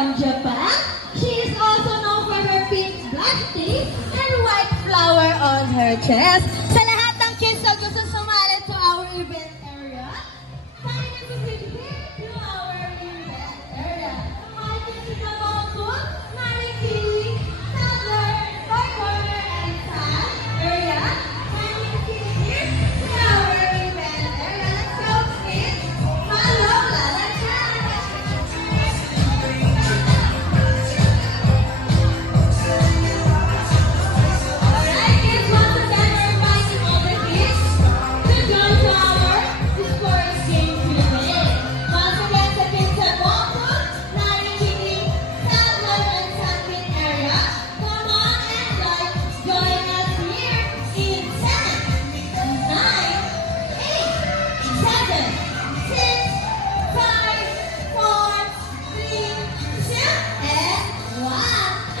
from Japan. She is also known for her pink black tea and white flower on her chest. Sa lahat ng kids na gusto sumali to our event area, tayo na proceed to our event area. Mga kids na mga cool, nakikinig, toddler, corner, and sand area. Tayo na proceed here to our event area. Let's go, kids! Follow Lala Chan! Alright, kids, once again, we're inviting all the kids to join to our sports game today. Once again, sa kids sa Bokut, nakikinig, toddler, and sandpit area, come on and join us here in 10, 9, 8, 7, 6, 5, 4, 3, 2, and 1.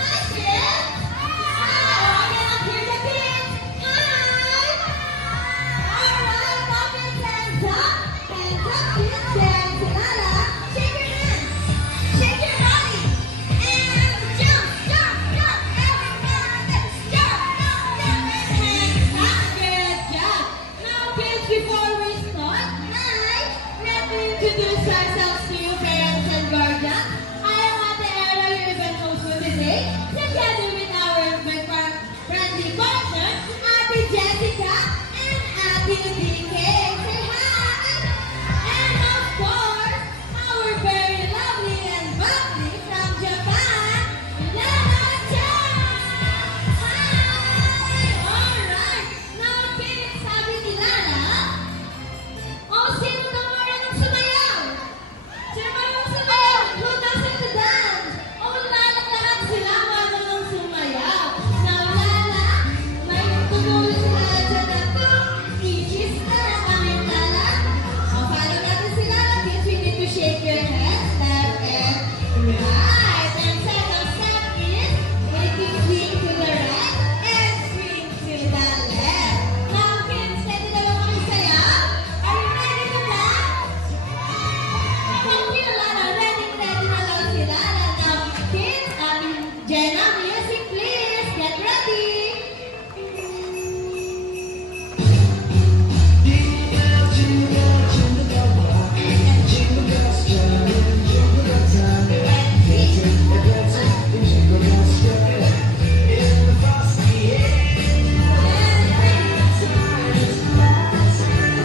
Hi, kids! Hi! Okay, now here's the kids. Hi! Alright, pop your hands up. Hands up, kids. Hands Lala. Shake your hands. Shake your body. And jump, jump, jump. Everybody, jump, jump, jump. And hands up. Good job. Now, kids, before we start, let me introduce ourselves to you, parents and guardians. I am Ate Era, your event host for today, together with our friendly partner, Ate Jessica and Ate DK. Say hi! And of course, our very lovely and bubbly from Japan, Lala Chan! Hi! Alright, now kids, sabi ni Lala, sino daw marunong sumayaw? Sino marunong sumayaw? Who doesn't dance? Lahat sila marunong sumayaw. Now, Lala, may tutulong sila dyan na i-kiss na ang aming Lala. Follow natin si Lala. Kids, we need to shake your hands. Left and right. And second step is make you swing to the right and swing to the left. Now, kids, ready na ba makisayaw? Are you ready to dance? Thank you, Lala. Ready na daw si Lala. Now, kids, Jenna, music please. Get ready.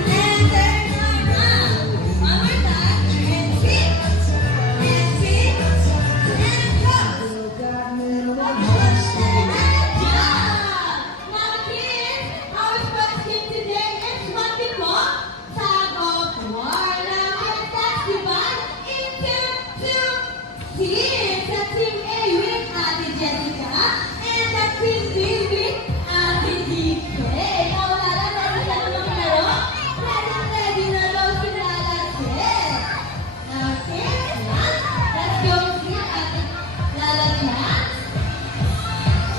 And turn around. One more time. And sing. And sing. And go. Good job! Now kids, our first game today is what we call Tag of War. Now kids, let's divide into two teams. The team A with Ate Jessica and the team B with Ate DK. Now Lala, ready na maglaro? Ready na daw si Lala said. Now kids, let's go see Ate Lala dance.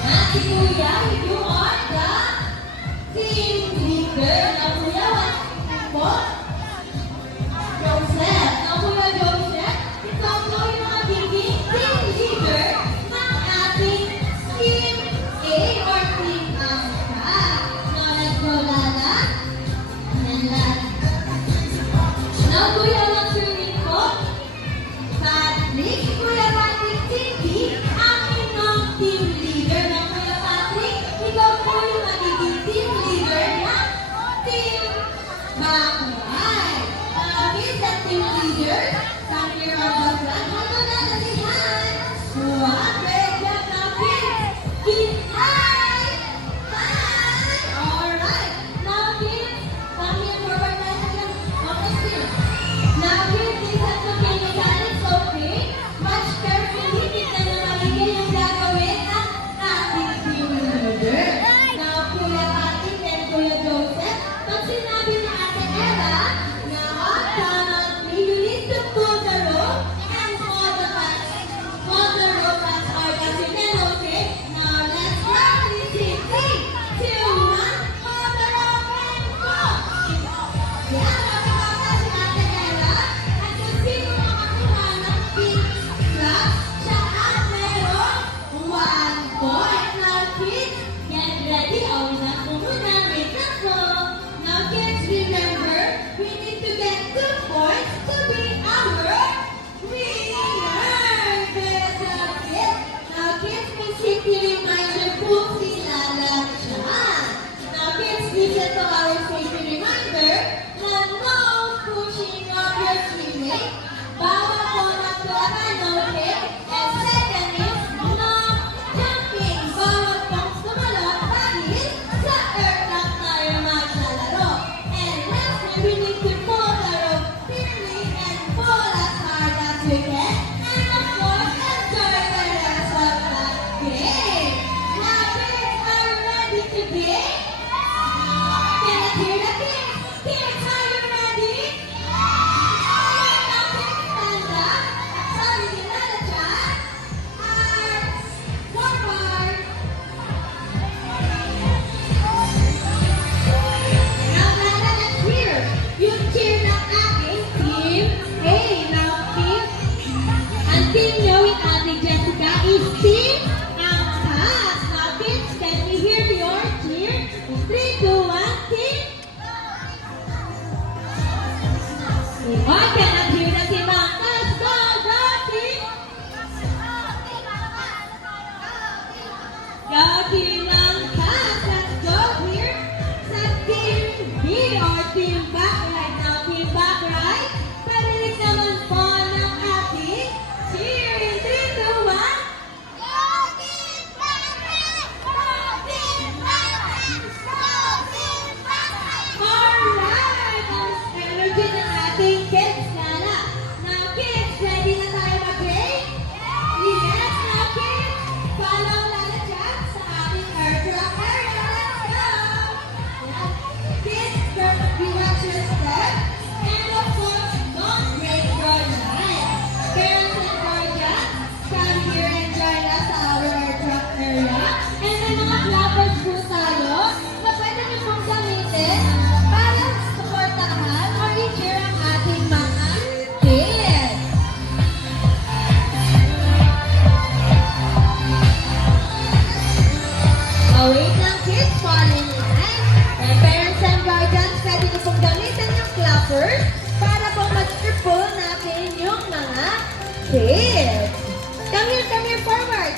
Ate Kuya, you are the team leader. Now Kuya, what's po? Joseph. Now Kuya Joseph, ikaw po yung mga giging team ninyo with Ate Jessica is Team Angkas. Now kids, can we hear your cheer? In 3, 2, 1, Team. I cannot hear the Team Angkas. Go, go, Team. Go, Team Angkas. Let's go here. Sa Team B or Team Back right now. Team Back right. Parinig naman po ng ating cheer. In 3, 2, 1. Alright! Ang energy ng ating kids na. Now kids, ready na tayo mag-play? Yes, now kids, follow Lala Chat sa ating airdrop area. Let's go! Kids, be watch your step. And of course, don't break your line. Parents and guardians, come here and join us sa our airdrop area. And may mga clappers po tayo na pwede niyo pong gamitin para supportahan or i-cheer ang ating mga kids. Oh, wait lang kids, fall in line. And parents and guardians, pwede niyo pong gamitin yung clappers para po mag-cheer po natin yung mga kids. Come here forward.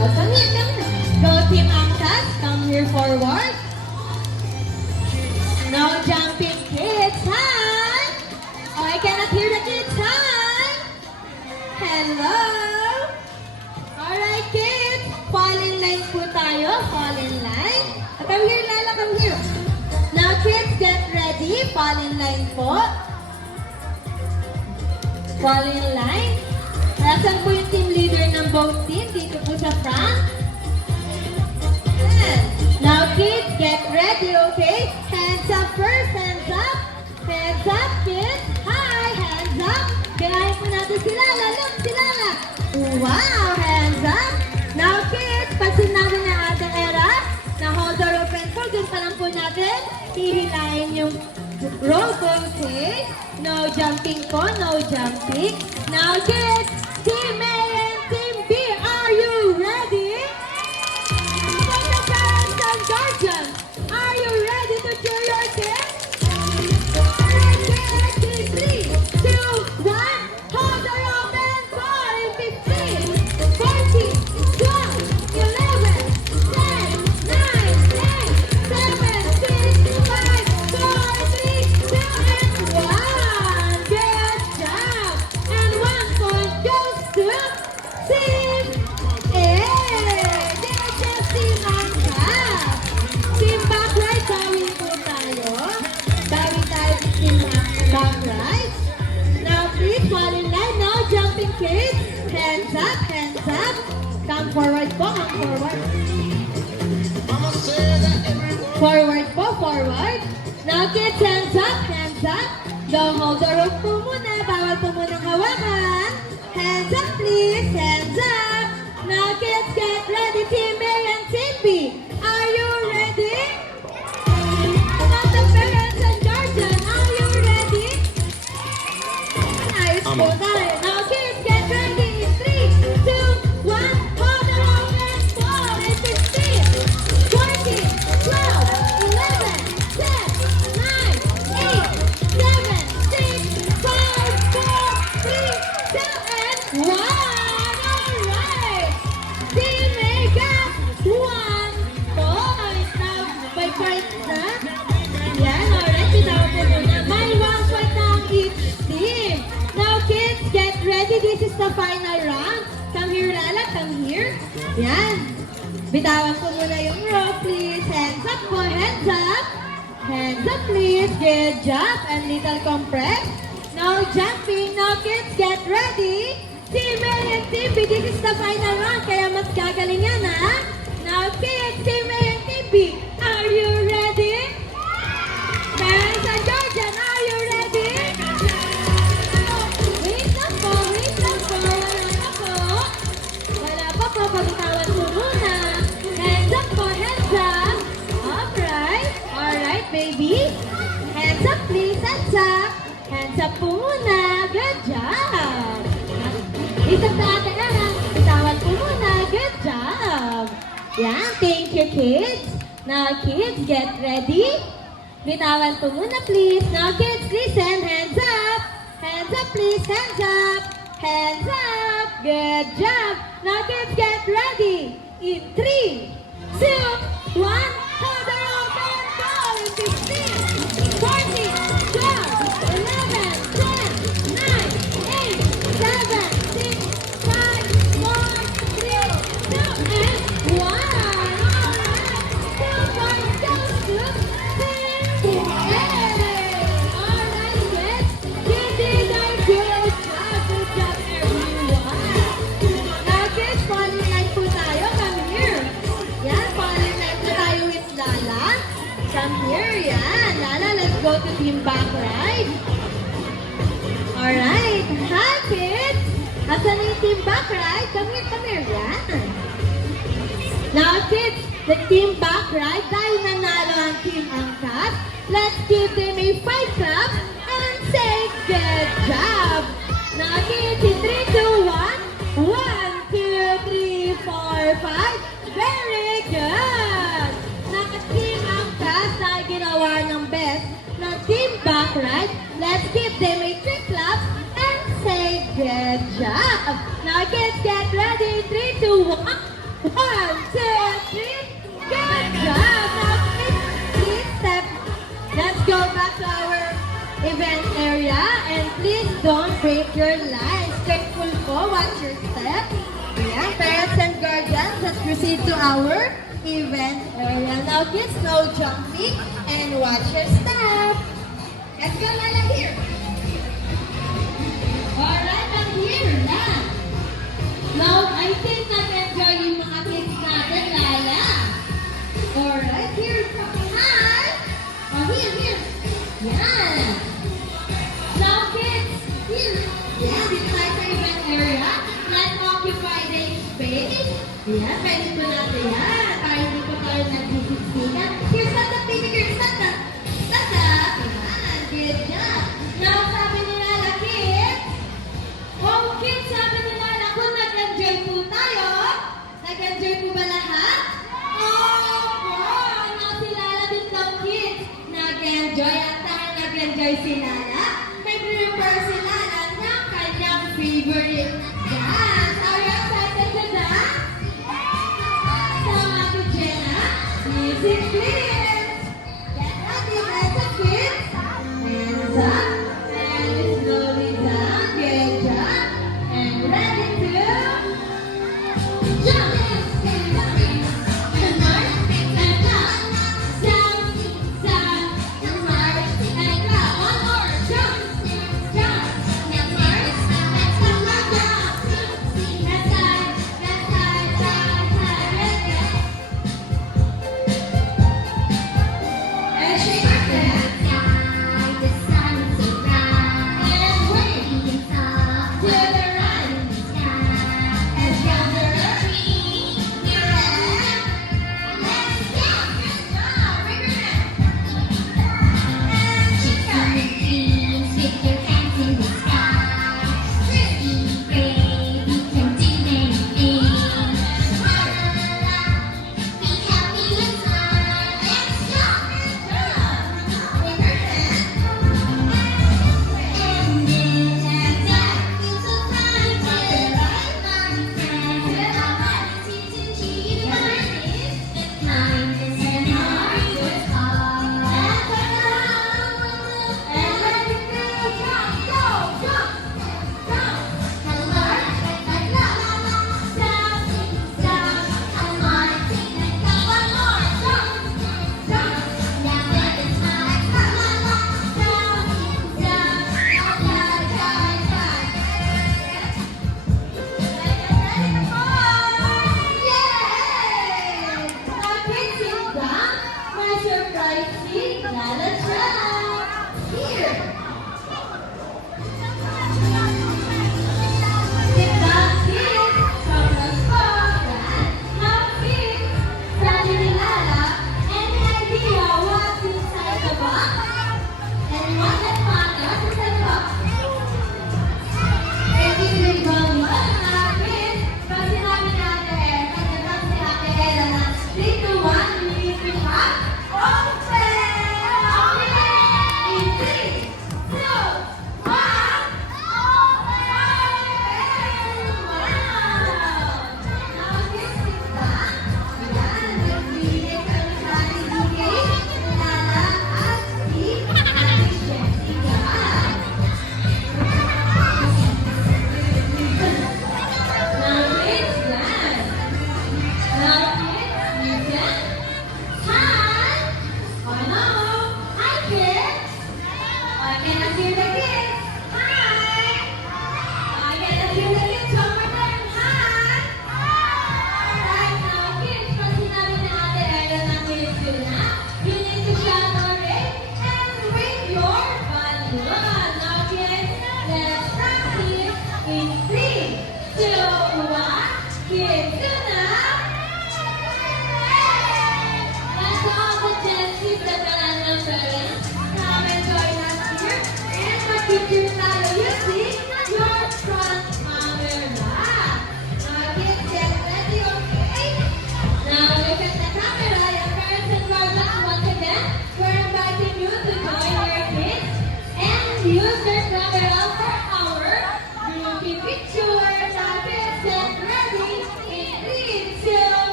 Oh, come here. Go Team Angkas, come here forward. No jumping kids, hi! Oh, I cannot hear the kids, hi! Hello! Alright kids, fall in line po tayo, fall in line. Come here Lala, come here. Now kids, get ready, fall in line po. Fall in line. Nasaan po yung team leader ng both team? Dito po sa front. Yes. Now kids, get ready, okay? Hands up first, hands up. Hands up, kids. Hi, hands up. Gayahin po natin si Lala. Look, si Lala. Wow, hands up. Now kids, pansin natin na Ate Era na hold the rope and pull. Doon pa lang po natin hihilahin yung rope, okay? No jumping po, no jumping. Now kids, Team A and Team B, are you ready? From the parents and guardians, are you ready to cheer your kids? Ready, 3, 2, 1, hold the rope and fall in 15, 14, 12, 11, 10, 9, 8, 7, 6, 5, 4, 3, 2, and 1. Good job! And 1 point goes to Team A. This is Team Angkas. Team Back right, bawi po tayo. Bawi tayo sa Team Back right. Now please fall in line. Now jumping kids. Hands up, hands up. Come forward po, come forward. Forward po, forward. Now kids, hands up, hands up. Don't hold the rope po muna. Bawal po munang hawakan. Hands up please, hands up. Now kids, get ready. Team A and Team B. Are you ready? From the parents and guardians, are you ready? Ayos po tayo. Now kids, get ready. In 3, 2, 1, hold the rope and fall. In 15, 14, 12, 11, 10, 9, 8, 7, 6, 5, 4, 3, 2, and 1. Alright. Team A got 1 point. Now, may point na. Yan, alright. Bitaw po muna. May 1 point na ang each team. Now, kids, get ready. This is the final round. Come here, Lala. Come here. Yan. Bitawan po muna yung rope, please. Hands up po. Hands up. Hands up, please. Good job. And little compress. No jumping. Now, kids, get ready. Team A and Team B, this is the final round. Kaya mas gagalingan, ha? Now, kids, Team A and Team B, are you ready? Parents and guardians, are you ready? Wait lang po, wait lang po. Wala pa po. Wala pa po. Pagbitawan po muna. Hands up po, hands up. Alright. Alright, baby. Hands up, please. Hands up. Hands up po muna. Good. Isang sa atin naman. Bitawan po muna. Good job. Yan. Thank you, kids. Now, kids, get ready. Bitawan po muna, please. Now, kids, listen. Hands up. Hands up, please. Hands up. Hands up. Good job. Now, kids, get ready. In 3, 2, 1. Hold the rope and go. In 15, 14, 12, 11, 10, 9, 8, 7, 6, 5, 4, 3, 2, and 1. Alright. 2 points goes to Team A. Alright, kids. You did a good job. Good job, everyone. Now, kids, falling line po tayo. Come here. Yan, falling line po tayo with Lala. Come here, yan. Lala, let's go to Team Backride. Alright. Hi, kids. Asan na yung Team Backride? Come here, yan. Now, kids, the Team Backride, dahil nanalo ang Team Angkas, let's give them a 5 clap and say good job. Now, kids, in 3, 2, 1. 1, 2, 3, 4, 5. Very good. Naka-Team Angkas na ginawa ng best ng Team Backride, let's give them a 3 clap and say good job. Now, kids, get ready. 3, 2, 1. 1, 2, 3. Good job. Now, kids, please step. Let's go back to our event area and please don't break your lines. Careful po. Watch your step. Ayan, parents and guardians, let's proceed to our event area. Now, kids, no jumping and watch your step. Let's go, Lala, here. Alright, I'm here. Yan. Now, I think nag-enjoy yung mga kids natin, Lala. Alright, here from behind. Oh, here. Yan. Now, kids, here. Yan, inside the event area. Let's occupy the space. Yan, pwede po natin yan. Para hindi po tayo nagsisiksikan. Here, stand up, baby girl. Stand up. Stand up. Yan, good job. Now, sabi ni Lala, kids. Oh, kids, sabi ni Lala, kung nag-enjoy po tayo. Nag-enjoy po ba lahat? Oh, now si Lala din daw, kids. Nag-enjoy at dahil nag-enjoy si Lala, nag-prepare si Lala ng kanyang favorite dance. Are you excited to dance? Sama to Jenna. Music, please. Get ready, let's go, kids. Hands up. And slowly down. Good job. And ready to jump. And march. And clap. Jump. Jump. And march. And clap. One more. Jump. Jump. And march. And clap. Jump.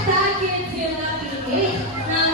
Hashtag Kids yung napili ng